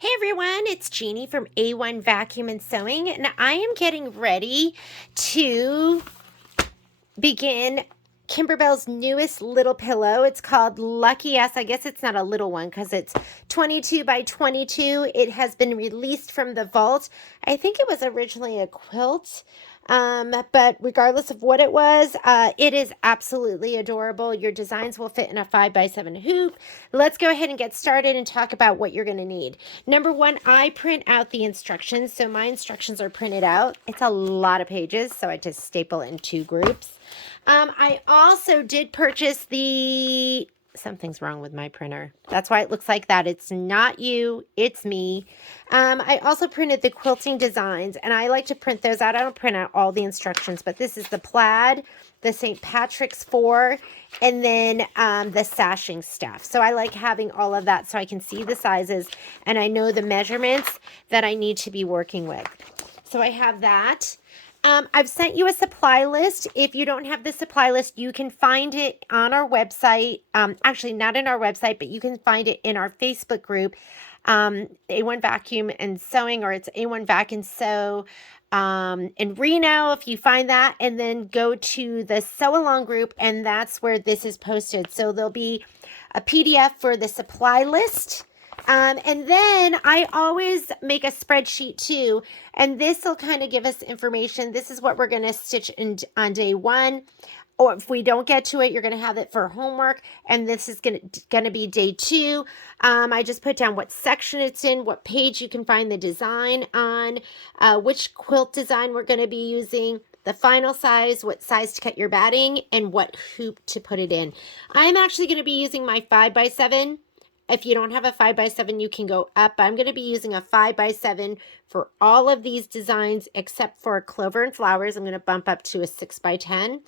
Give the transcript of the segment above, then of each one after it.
Hey everyone, it's Jeannie from A1 Vacuum and Sewing, and I am getting ready to begin Kimberbell's newest little pillow. It's called Lucky Us. I guess it's not a little one because it's 22 by 22. It has been released from the vault. I think it was originally a quilt. But regardless of what it was, it is absolutely adorable. Your designs will fit in a 5x7 hoop. Let's go ahead and get started and talk about what you're going to need. Number one, I print out the instructions. So my instructions are printed out. It's a lot of pages, so I just staple it in two groups. I also did purchase something's wrong with my printer. That's why it looks like that. It's not you, it's me. I also printed the Quilting Designs, and I like to print those out. I don't print out all the instructions, but this is the plaid, the St. Patrick's 4, and then the sashing stuff. So I like having all of that so I can see the sizes, and I know the measurements that I need to be working with. So I have that. I've sent you a supply list. If you don't have the supply list, you can find it on our website. Actually, not in our website, but you can find it in our Facebook group, A1 Vacuum and Sewing, or it's A1 Vac and Sew in Reno, if you find that, and then go to the Sew Along group, and that's where this is posted. So there'll be a PDF for the supply list. And then I always make a spreadsheet too, and this will kind of give us information. This is what we're going to stitch on day one, or if we don't get to it, you're going to have it for homework, and this is going to be day two. I just put down what section it's in, what page you can find the design on, which quilt design we're going to be using, the final size, what size to cut your batting, and what hoop to put it in. I'm actually going to be using my 5x7. If you don't have a 5x7, you can go up. I'm going to be using a 5x7 for all of these designs except for Clover and Flowers. I'm going to bump up to a 6x10.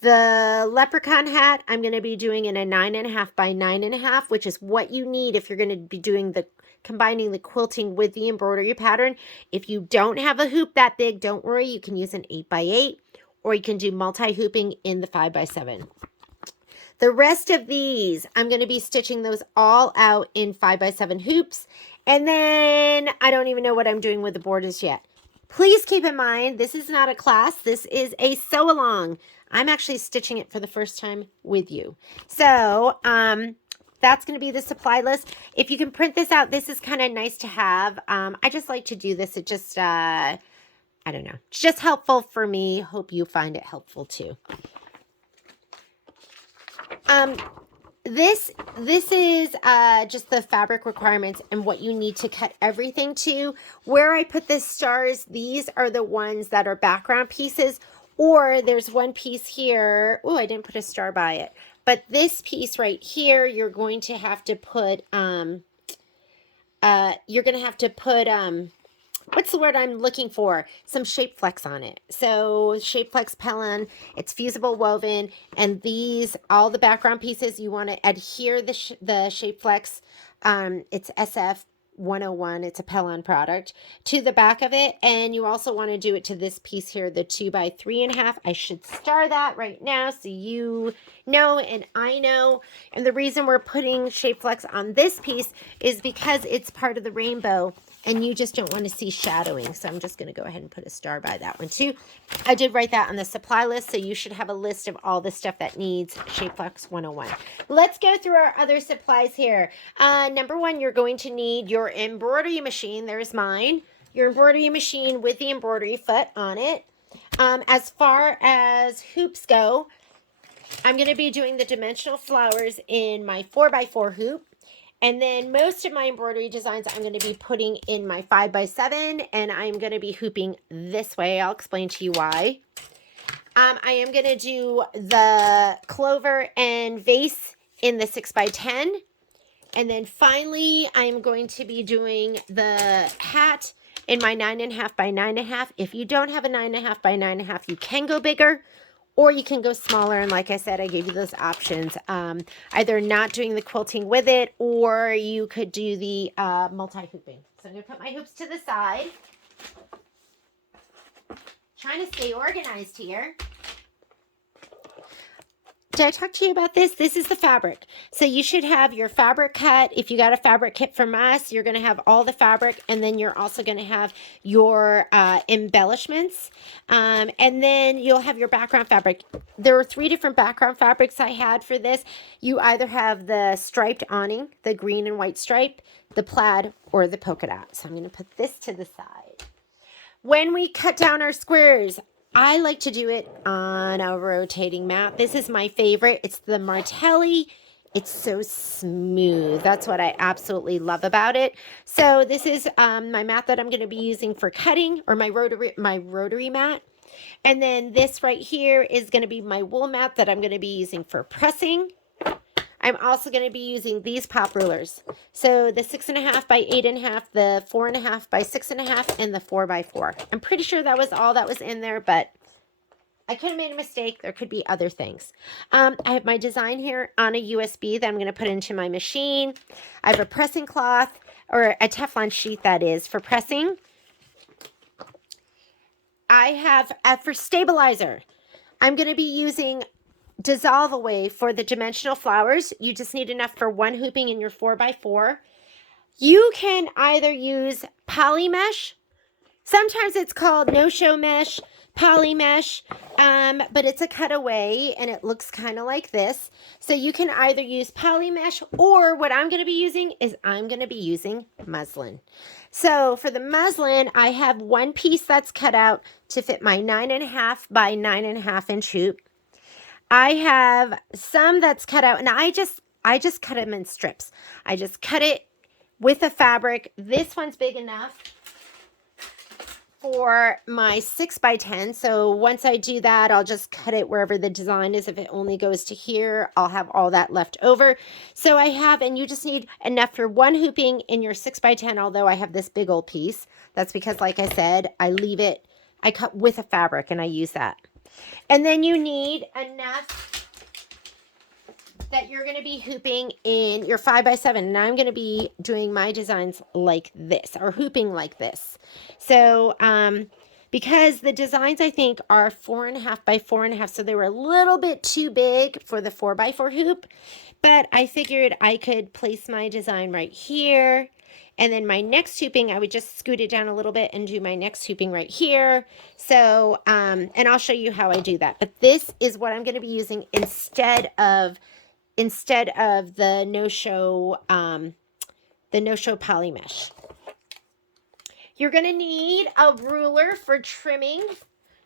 The Leprechaun Hat, I'm going to be doing in a 9.5 by 9.5, which is what you need if you're going to be doing combining the quilting with the embroidery pattern. If you don't have a hoop that big, don't worry. You can use an 8x8, or you can do multi-hooping in the 5x7. The rest of these, I'm going to be stitching those all out in 5x7 hoops. And then I don't even know what I'm doing with the borders yet. Please keep in mind, this is not a class. This is a sew along. I'm actually stitching it for the first time with you. So that's going to be the supply list. If you can print this out, this is kind of nice to have. I just like to do this. It just, I don't know. It's just helpful for me. Hope you find it helpful too. This is just the fabric requirements and what you need to cut everything to. Where I put the stars, these are the ones that are background pieces, or there's one piece here. Oh, I didn't put a star by it. But this piece right here, you're going to have to put, what's the word I'm looking for? Some Shape Flex on it. So Shape Flex Pellon, it's fusible woven, and these, all the background pieces, you want to adhere the Shape Flex, it's SF 101, it's a Pellon product, to the back of it, and you also want to do it to this piece here, the 2x3.5. I should star that right now so you know and I know. And the reason we're putting Shape Flex on this piece is because it's part of the rainbow, and you just don't want to see shadowing. So I'm just going to go ahead and put a star by that one too. I did write that on the supply list, so you should have a list of all the stuff that needs Shape Flex 101. Let's go through our other supplies here. Number one, you're going to need your embroidery machine. There's mine. Your embroidery machine with the embroidery foot on it. As far as hoops go, I'm going to be doing the dimensional flowers in my 4x4 hoop. And then most of my embroidery designs I'm going to be putting in my 5x7, and I'm going to be hooping this way. I'll explain to you why. I am going to do the clover and vase in the 6x10. And then finally, I'm going to be doing the hat in my 9.5 by 9.5. If you don't have a 9.5 by 9.5, you can go bigger, or you can go smaller. And like I said, I gave you those options. Either not doing the quilting with it, or you could do the multi-hooping. So I'm going to put my hoops to the side. Trying to stay organized here. did I talk to you about this? This is the fabric. So you should have your fabric cut. If you got a fabric kit from us, you're going to have all the fabric, and then you're also going to have your embellishments. And then you'll have your background fabric. There were 3 different background fabrics I had for this. You either have the striped awning, the green and white stripe, the plaid, or the polka dot. So I'm going to put this to the side. When we cut down our squares, I like to do it on a rotating mat. This is my favorite. It's the Martelli. It's so smooth. That's what I absolutely love about it. So this is my mat that I'm going to be using for cutting, or my rotary mat. And then this right here is going to be my wool mat that I'm going to be using for pressing. I'm also going to be using these pop rulers. So the 6.5 by 8.5, the 4.5 by 6.5, and the 4 by 4. I'm pretty sure that was all that was in there, but I could have made a mistake. There could be other things. I have my design here on a USB that I'm going to put into my machine. I have a pressing cloth, or a Teflon sheet that is, for pressing. I have, for stabilizer, I'm going to be using Dissolve Away for the dimensional flowers. You just need enough for 1 hooping in your 4 by 4. You can either use poly mesh. Sometimes it's called no-show mesh, poly mesh, but it's a cutaway and it looks kind of like this. So you can either use poly mesh, or what I'm going to be using is I'm going to be using muslin. So for the muslin, I have 1 piece that's cut out to fit my 9.5 by 9.5 inch hoop. I have some that's cut out, and I just cut them in strips. I just cut it with a fabric. This one's big enough for my 6 by 10. So once I do that, I'll just cut it wherever the design is. If it only goes to here, I'll have all that left over. So I have, and you just need enough for 1 hooping in your 6 by 10, although I have this big old piece. That's because, like I said, I cut with a fabric and I use that. And then you need enough that you're going to be hooping in your 5 by 7. And I'm going to be doing my designs like this, or hooping like this. So, because the designs I think are 4.5 by 4.5, so they were a little bit too big for the 4 by 4 hoop. But I figured I could place my design right here. And then my next hooping, I would just scoot it down a little bit and do my next hooping right here. So, and I'll show you how I do that. But this is what I'm going to be using instead of the no-show poly mesh. You're going to need a ruler for trimming.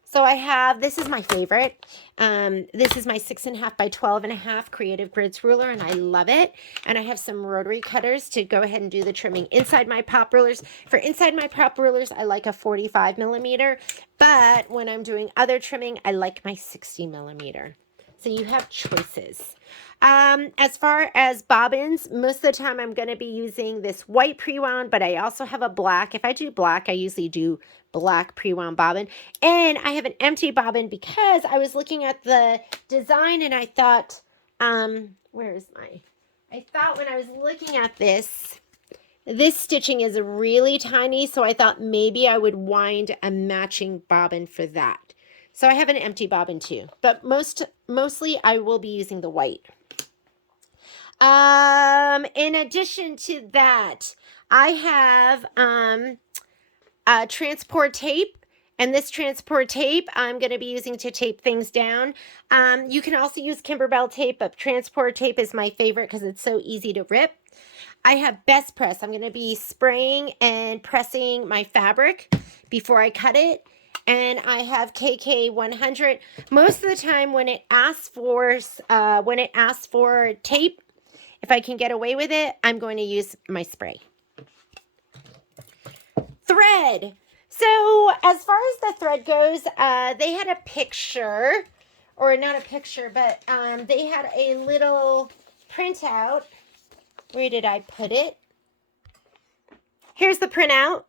So I have, this is my favorite. This is my 6.5 by 12.5 Creative Grids ruler, and I love it. And I have some rotary cutters to go ahead and do the trimming inside my pop rulers. For inside my pop rulers, I like a 45 millimeter, but when I'm doing other trimming, I like my 60 millimeter. So you have choices. As far as bobbins, most of the time I'm going to be using this white pre-wound, but I also have a black. If I do black, I usually do black pre-wound bobbin. And I have an empty bobbin because I was looking at the design and I thought, I thought when I was looking at this stitching is really tiny, so I thought maybe I would wind a matching bobbin for that. So I have an empty bobbin too, but mostly I will be using the white. In addition to that, I have transport tape, and this transport tape I'm going to be using to tape things down. You can also use Kimberbell tape, but transport tape is my favorite because it's so easy to rip. I have Best Press. I'm going to be spraying and pressing my fabric before I cut it. And I have KK 100. Most of the time when it asks for tape, if I can get away with it, I'm going to use my spray. Thread. So as far as the thread goes, they had a picture, or not a picture, but they had a little printout. Where did I put it? Here's the printout.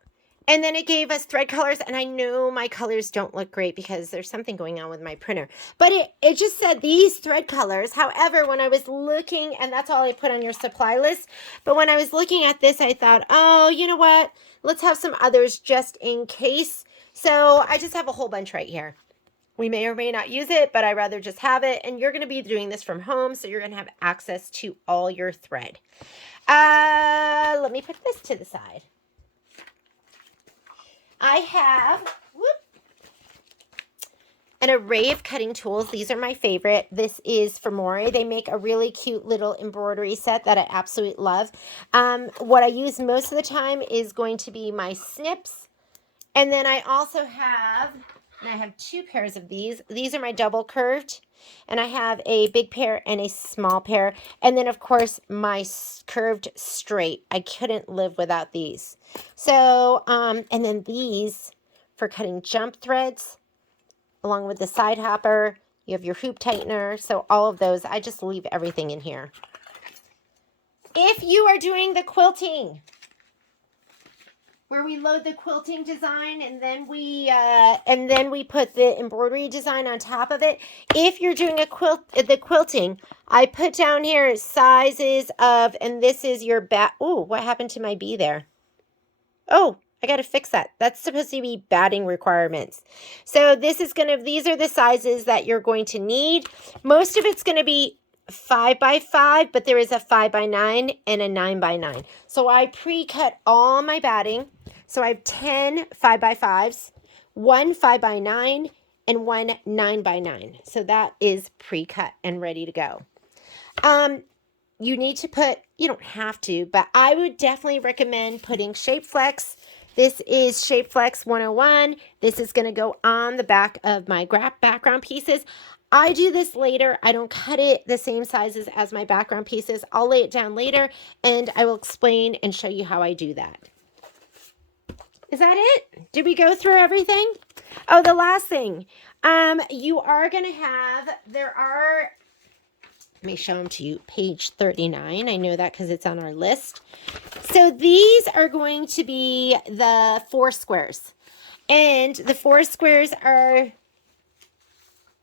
And then it gave us thread colors, and I know my colors don't look great because there's something going on with my printer. But it just said these thread colors. However, when I was looking, and that's all I put on your supply list, but when I was looking at this, I thought, oh, you know what? Let's have some others just in case. So I just have a whole bunch right here. We may or may not use it, but I'd rather just have it. And you're going to be doing this from home, so you're going to have access to all your thread. Let me put this to the side. I have an array of cutting tools. These are my favorite. This is from Moray. They make a really cute little embroidery set that I absolutely love. What I use most of the time is going to be my snips. And then I also have, and I have two pairs of these. These are my double curved. And I have a big pair and a small pair. And then, of course, my curved straight. I couldn't live without these. So, and then these for cutting jump threads, along with the side hopper. You have your hoop tightener. So all of those, I just leave everything in here. If you are doing the quilting, where we load the quilting design and then we put the embroidery design on top of it. If you're doing the quilting, I put down here sizes of, and this is your oh, what happened to my bee there? Oh, I got to fix that. That's supposed to be batting requirements. So these are the sizes that you're going to need. Most of it's going to be 5 by 5, but there is a 5 by 9 and a 9 by 9. So I pre-cut all my batting. So I have 10 5 by 5s, 1 5 by 9, and 1 9 by 9. So that is pre-cut and ready to go. You need to put, you don't have to, but I would definitely recommend putting Shape Flex. This is Shape Flex 101. This is going to go on the back of my background pieces. I do this later. I don't cut it the same sizes as my background pieces. I'll lay it down later and I will explain and show you how I do that. Is that it? Did we go through everything? Oh, the last thing. You are going to have, let me show them to you, page 39. I know that because it's on our list. So these are going to be the 4 squares. And the 4 squares are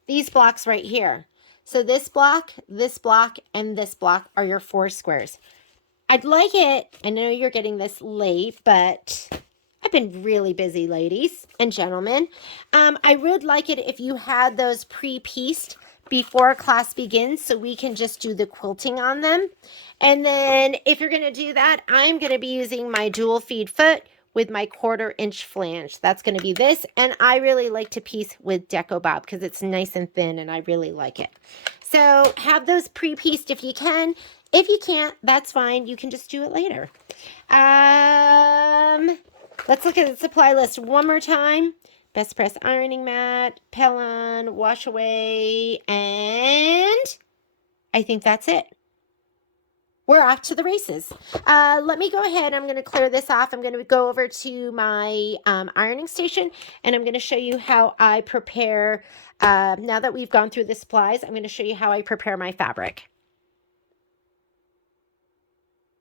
these blocks right here. So this block, and this block are your 4 squares. I'd like it, I know you're getting this late, but I've been really busy, ladies and gentlemen. I would like it if you had those pre-pieced before class begins so we can just do the quilting on them. And then if you're going to do that, I'm going to be using my dual feed foot with my 1/4 inch flange. That's going to be this. And I really like to piece with Deco Bob because it's nice and thin and I really like it. So have those pre-pieced if you can. If you can't, that's fine. You can just do it later. Let's look at the supply list one more time. Best press ironing mat, Pellon, wash away, and I think that's it. We're off to the races. Let me go ahead. I'm going to clear this off. I'm going to go over to my ironing station, and I'm going to show you how I prepare, now that we've gone through the supplies, I'm going to show you how I prepare my fabric.